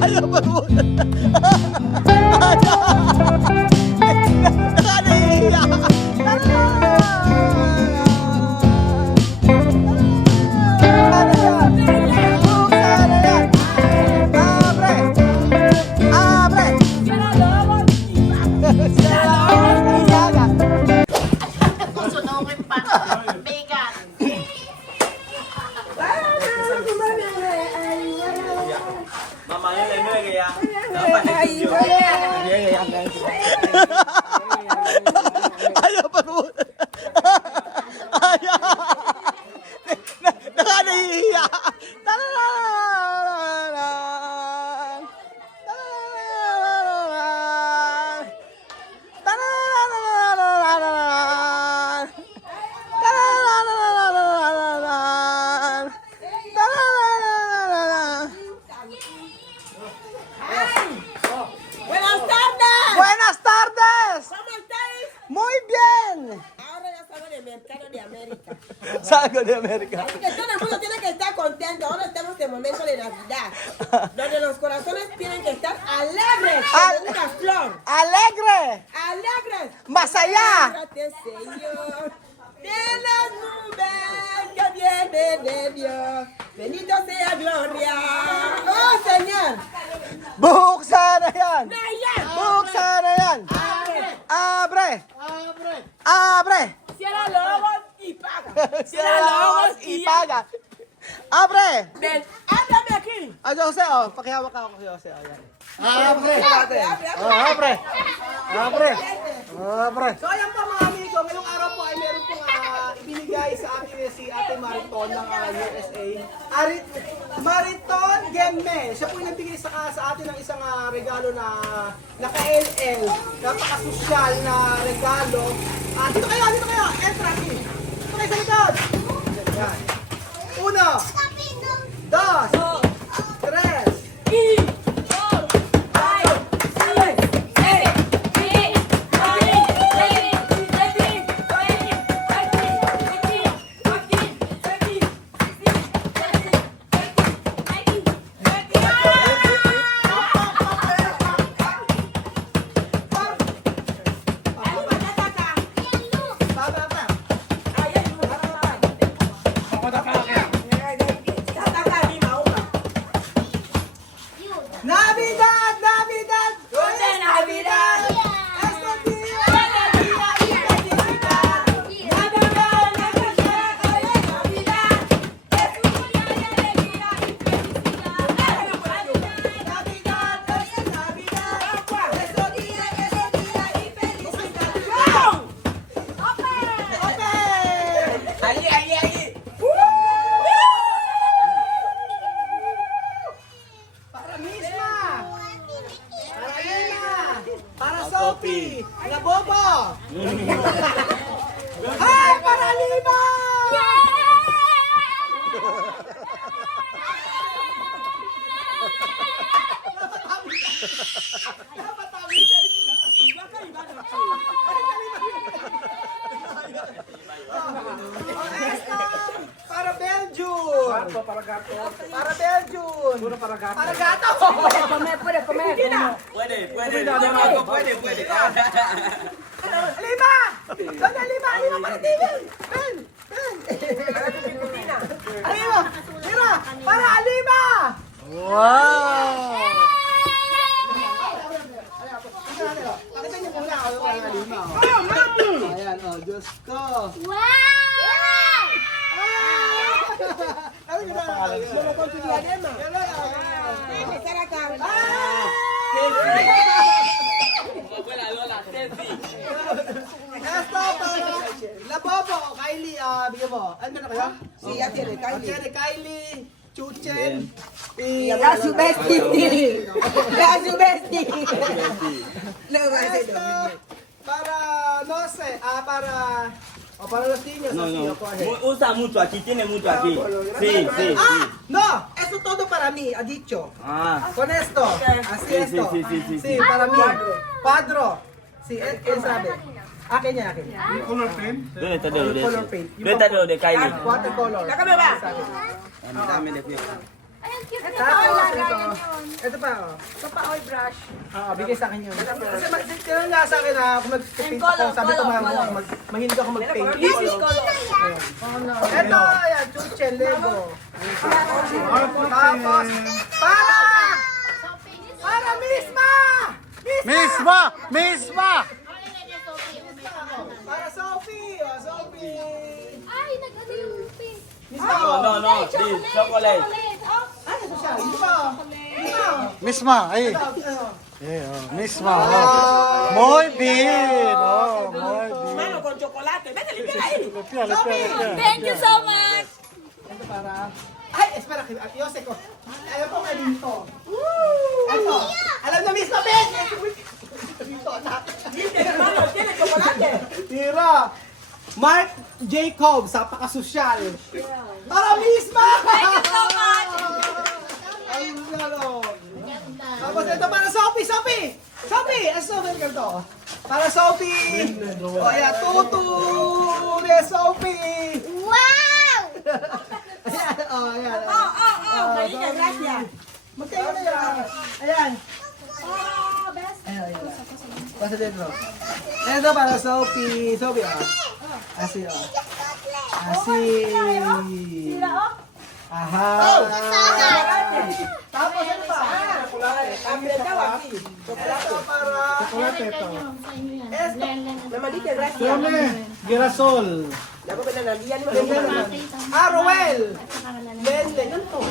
Ayaw pa mo. Nakanahiya. Mamanya lên nữa kìa. Đó phải là nhiều. Ayaw pa mo. Ayaw. Nakanahiya. Buenas tardes. Buenas tardes. ¿Cómo estáis? Muy bien. Ahora ya estamos en el mercado de América. Salgo de América. Así que todo el mundo tiene que estar contento. Ahora estamos en el momento de Navidad, donde los corazones tienen que estar alegres. Como una flor. Alegre. Alegres. Más allá. Alégrate, Señor, de las nubes que viene de Dios. Bendito sea gloria. Oh, Señor. Buksan na yan. Nayan. Buksan na yan. Abre. Abre. Cierra los ojos y paga. Cierra los ojos y paga. Abre. Ven, háblame aquí. Ah, Jose, oh. Pakihawak ako kay Jose. Oh, yan. Abre. Abre. Oh, abre. Abre. Abre. So ayan po mga amigo, ngayong araw po ay meron pong ibinigay sa amin si Ate Mariton ng USA. Mariton Gemme. Siya po yung nagbigay sa atin ng isang regalo na naka-LL. Napaka-sosyal na regalo. Dito kayo, dito kayo. Entra, aquí. Dito kayo sa likod. Yan. Uno. Dos. Tres. Navidad! Navidad! ¡Dulce Navidad! Este día, este día y felicidad. Navidad, Navidad, hoy es Navidad. Es un día de alegría y felicidad. Navidad, hoy es Navidad. Este día y felicidad. ¡Open! Ahí, ahí, ahí. Para Misma! Para Lina! Para Sophie! La Bobo! Ay, para Lima! Para Belgium! Para Belgium! Para gato! Puede comer. Puede, puede. No, puede, puede. ¡Lima! ¿Dónde Lima? ¡Lima para ti! ¡Ven! ¡Ven! ¡Arriba! ¡Mira! ¡Para Lima! Wow. Pakita niyo muna ako para Lima. Oh. Ayan, oh, Diyos ko. Ano yun na? Ano ko sila? Estar acá. Abuela Lola, selfie. Esto para La Bobo, Kylie, bigyan mo. Ano na kayo? Sí, ya tiene, Kylie. Okay, Kylie, Chuchen, Ya su bestie. Ya su bestie. Esto para, no sé, para para los niños. No, así, no. o coge. Usa mucho aquí, tiene mucho aquí. Sí, sí, sí. No, eso todo para mí, ha dicho. Ah. Con esto, así Sí, esto. sí, sí, sí, sí. Sí, para mí. Cuadro. Sí, él sabe. Akin yan, akin. Doon ito doon. Color paint. Doon ito doon, Kylie. Watercolor. Kakabe ba? Tapos, ito pa, oh. Ito pa, oil brush. Oo, bigay sa akin yun. Kasi tinanong nga sa akin na kung mag-paint ako, sabi ko mahilig ako mag-paint. This is color. Ito, ayan, chuchen, Lego. Tapos, para Misma! Misma! Misma! Para Sophie! Oh, Sophie! Ay, nag-ano yung pink. Misma! No, this, chocolate. Ano ito siya? Misma! Misma! Misma! Ay! Ano? Yeah, oh. Misma! Oh. Muy bien! Oh, muy bien. Mano con chocolate. Vete, limpia ahí. Lepia, lepia, lepia. Thank you so much! Ito para... Ay, espera, Yose ko. Alam ko kanino to. Ito. Alam na Misma, Ben! Dito, anak. Limpia, hermano. Tiene chocolate. Tira! Mark Jacob, sa pakasosyal. Para Misma! Thank you so much! Ay, ano. Tapos ito para Sophie, Sophie! Sophie! Ano Sophie ka to? Para Sophie! O yan, tutu! Yes, Sophie! Wow! Ayan, o yan. Marina, gracias. Magkayo na yan. Ayan. Oh, best. Ayan. Pasa dito. Ito para Sophie. Sophie, ah. Asi, oh. Asi. Aha. Tapos ano pa? Hambre daw aquí. Ito para... Chocolate ito. Mamalita, gracias. Yome! Girasol! Lago ka na naliyan mo. Ah, Roel! Lenlen. Ano to?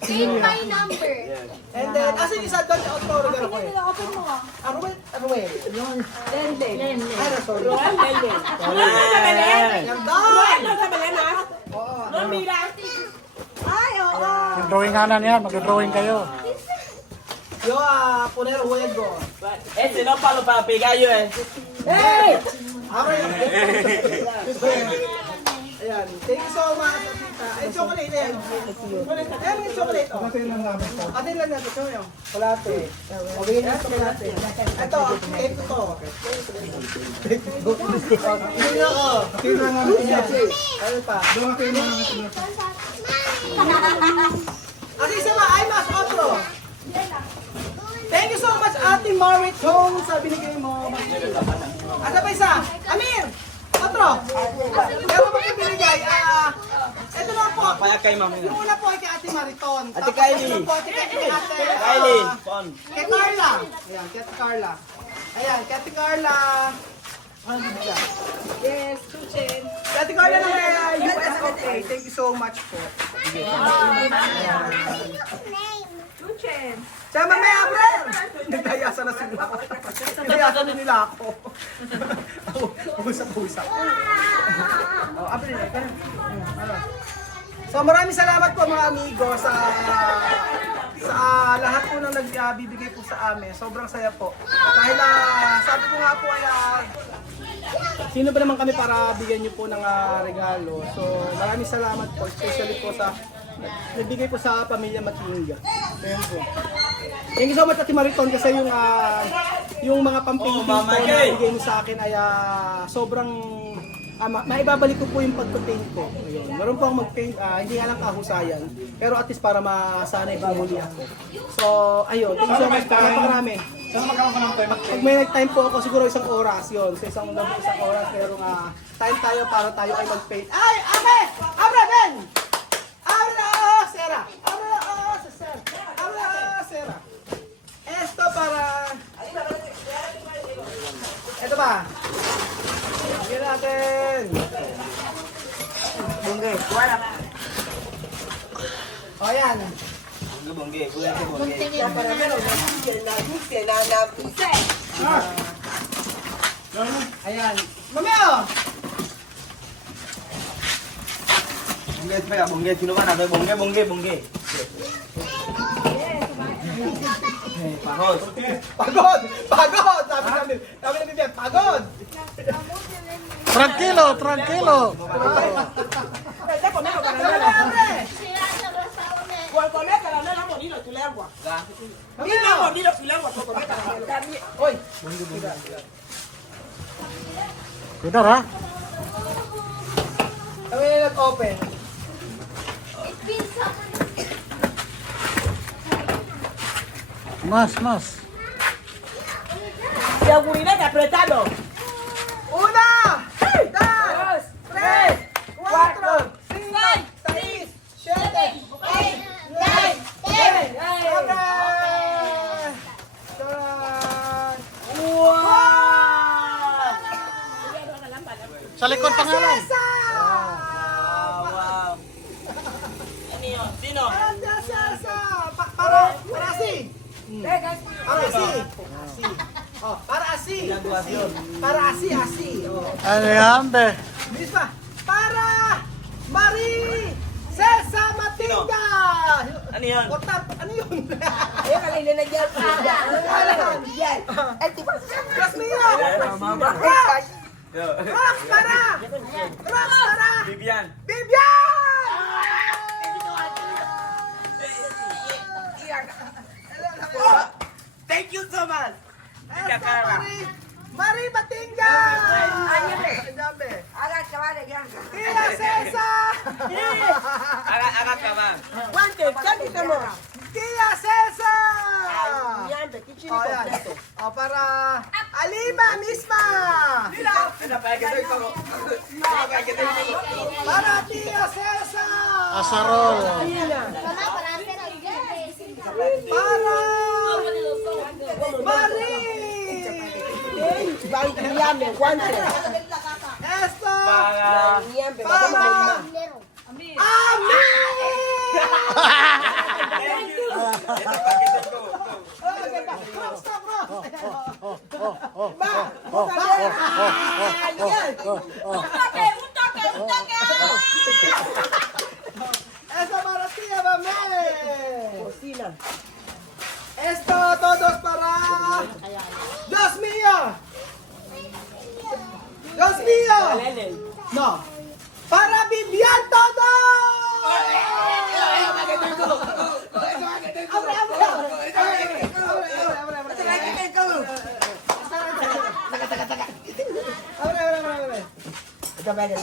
Paint my number. And then, asa yung isa doon? Otro regalo ko eh. Open mo ka. Ah, Roel? Roel. Lenlen. Ay, sorry. Roel, Lenlen. Roel, no sa Belen. Yan Roel, doon! no sa Belen, ha? No, mira. Ay, oo. Drawinganan yan, mag-drawing kayo. Yo, poner juego. Ese no palo para pegar yo, Hey! Abre yung... Ayan. Thank you so much, Tita. Ay, chocolate yan. Ayan yung chocolate. Oh. Atin lang natin. Ito yung chocolate. O, bigyan niyo yung chocolate. Ito, cake ko to. Bigyan niyo ako. Ano pa? Ate, isa ba? Ay, mas otro. Thank you so much, Ate Maritong, sa binigay mo. Asa pa isa? Amir! Otro! Pero bakit binigay? Ito lang po. Paya kay mama. Yung una po ay kay Ate Mariton. Ate Tapos Kylie. ito po ay kay Ate... Kylie, pon. Kay Carla. Ayan, kay Ate Carla. Ayan, kay Ate Carla. Ano bibigyan? Yes, Tuchen. Kay Ate Carla ng US okay. Thank you so much po. Tuchen. Sama may Abril! Nagkayasan na sila ako. Nagkayasan na nila ako. Usap-usap. Oh, Abril, so maraming salamat po mga amigo sa lahat po na nagbibigay po sa amin. Sobrang saya po. Dahil sabi ko nga po ay sino ba naman kami para bigyan niyo po ng regalo. So maraming salamat po, especially po sa nagbigay po sa pamilya Matinga. Ayan po. Thank you so much Ate Mariton kasi yung mga pampainting po na bigay mo sa akin ay sobrang maibabalik ko po yung pagpapaint ko. Ayun. Meron po akong mag-paint, hindi nga lang kahusayan, pero at least para masanay po muli ako. So, ayun, thank you so much. Napakarami. Pag may time po ako, siguro isang oras yun. So, isang oras, pero time tayo para tayo ay mag-paint. Ay, Abe! Abra, Ben! Abra, Sera! Abra, Sera! Abra, Sera! Esto para... Ito ba? Bigyan natin! Bungge, wala. O, yan. Bongge, bongge. Para meron na dulce, na puse. Ayan. Mamaya! Bongge, pega, bongge. Sino ka na? Bongge, bongge, bongge. Pagod. Pagod! Pagod! Sabi na Bibian, pagod! Tranquilo, tranquilo! Esta comida para Sabi nada. na, Abre! Sila sa restaurant. Cual comida para nada bonito, tu lengua. Dilo silang waktu kami. Hoy! Benar ha? Kami na nag-open. It's been summer. Mas. Seguridad apretado. 1, 2, 3, 4, 5, 6, 7, 8, 9, 10. Sa likod pangalan. Wow. Ano yun? Sino? Para si. Oh, para asi. Para asi. Oh. Ano yan, be? Bilis pa. Para Marie Cesa Matilda. Ano yun? Otap, ano yun? Ayo kali na nagyan. Yan. Eh tipo. Cross me up. Cross para. Vivian. Thank you so much. Marie Matilda. Agak kemana yan? Tia Cesa. Agak ka ba? Guante, ¿qué estamos? Tia Cesa. Yan, de kitchen Oh, yan. completo. Oh, para Alima misma. Para Tia Cesa. Asarol. Mamá, para hacer el Para Marie. Llame, guante. Esto. Llame, Para dinero. Ami. Stop, Esto para Tia Mame. Cocina. Esto todos para Dios mío. Dios mío. No. Para Vivian todo.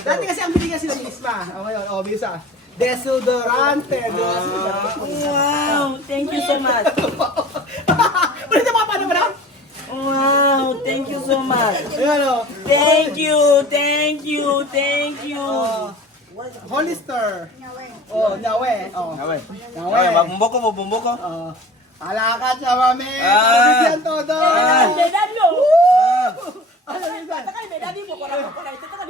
Dati kasi ang binigyan sila ni Isma. O ngayon, bisa. Desodorante. Wow, thank you so much. Ulit yung mga paano ba na? Wow, thank you so much. Ayan o. Thank you. Hollister. Oh, Nawe. Oh. Nawe, bumbo ko. Oh. Alakat siya, mami. Ah. Bigyan todo. Medalyo. Ano minsan? Takay medalyo mo para ito takay.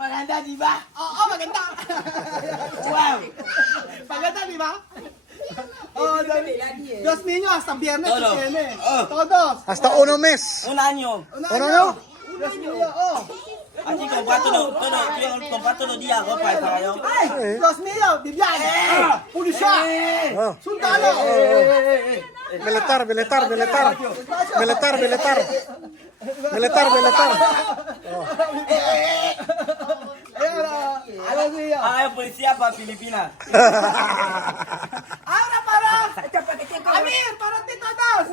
Maganda, di ba? Oo, maganda. Wow. Maganda, di ba? Oh, Dos niños, hasta viernes se Todo. tiene. Oh. Todos. Hasta uno mes. Un año. Ano nyo? Dos niños, oh. Así comparto todo día ropa para yo. Ay, Dos niños, Vivian. Pulisya. Oh. Sundalo. Militar. Ayan, Dos niños. Ah, policía para Filipinas. Ahora para Amir, para ti todos.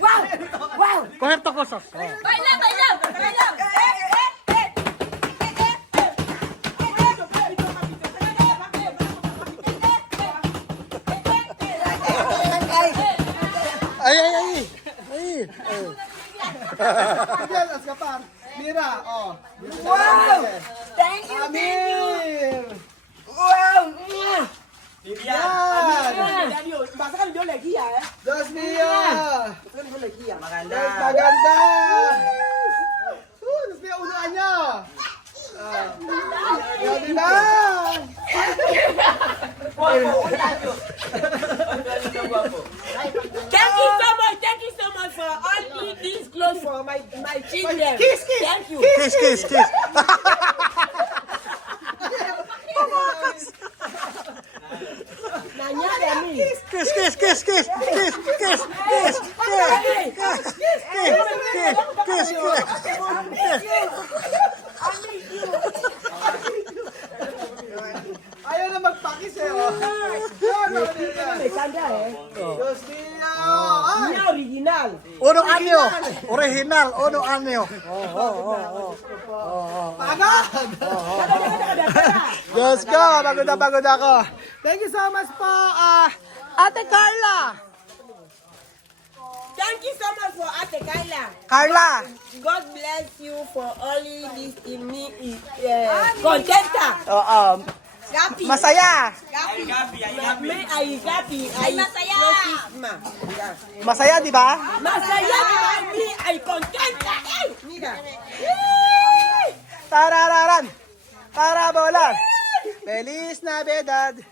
Wow. Correcto cosas. Oh. Baila. Ay. Miguel Escapar. Mira, oh. Wow. Thank you. Amir. Wow. Vivian. Yan. Medalyo. Basta kan yo lagi ya. Dos niños. Basta kan yo lagi ya. Maganda. Maganda. Dos niños, unuan nyo. Yan na. Thank you so much for all these clothes for my children. Kiss. Thank you. Kiss. Nanyari mi. Kiss. Ayaw na magpakis eh. Oh. Yan, May sanda eh. Diyos niya! Hindi na original. Uno anyo. Original. Uno anyo. Pagod! Diyos ko, pagod ako. Thank you so much po, Ate Carla! Thank you so much for Ate Kyla. Carla. God bless you for only this in me contenta. Gapi. Masaya. May ay gapi. Ay masaya. Masaya, di ba? Masaya diba? Me ay contenta. Mira. Tarararan. Parabola. Feliz Navidad.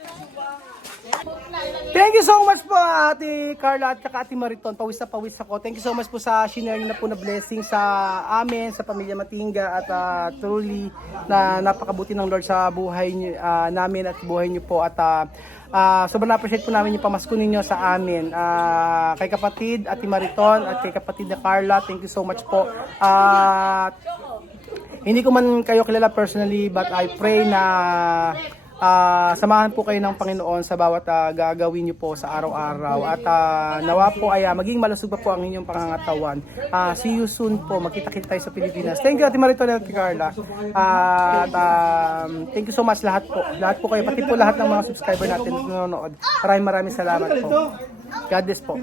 Thank you so much po Ate Carla at saka Ate Mariton. Pawis na pawis ako. Thank you so much po sa shinare na po na blessing sa amin, sa pamilya Matinga at truly na napakabuti ng Lord sa buhay namin at buhay niyo po at sobrang na-appreciate po namin yung pamasko ninyo sa amin. Kay kapatid Ate Mariton at kay kapatid na Carla, thank you so much po. Hindi ko man kayo kilala personally but I pray na samahan po kayo ng Panginoon sa bawat gagawin niyo po sa araw-araw at nawa po ay maging malusog pa po ang inyong pangangatawan. See you soon po. Magkita-kita tayo sa Pilipinas. Thank you Ate Mariton at Carla. At thank you so much lahat po. Lahat po kayo, pati po lahat ng mga subscriber natin na nanonood. Maraming salamat po. God bless po.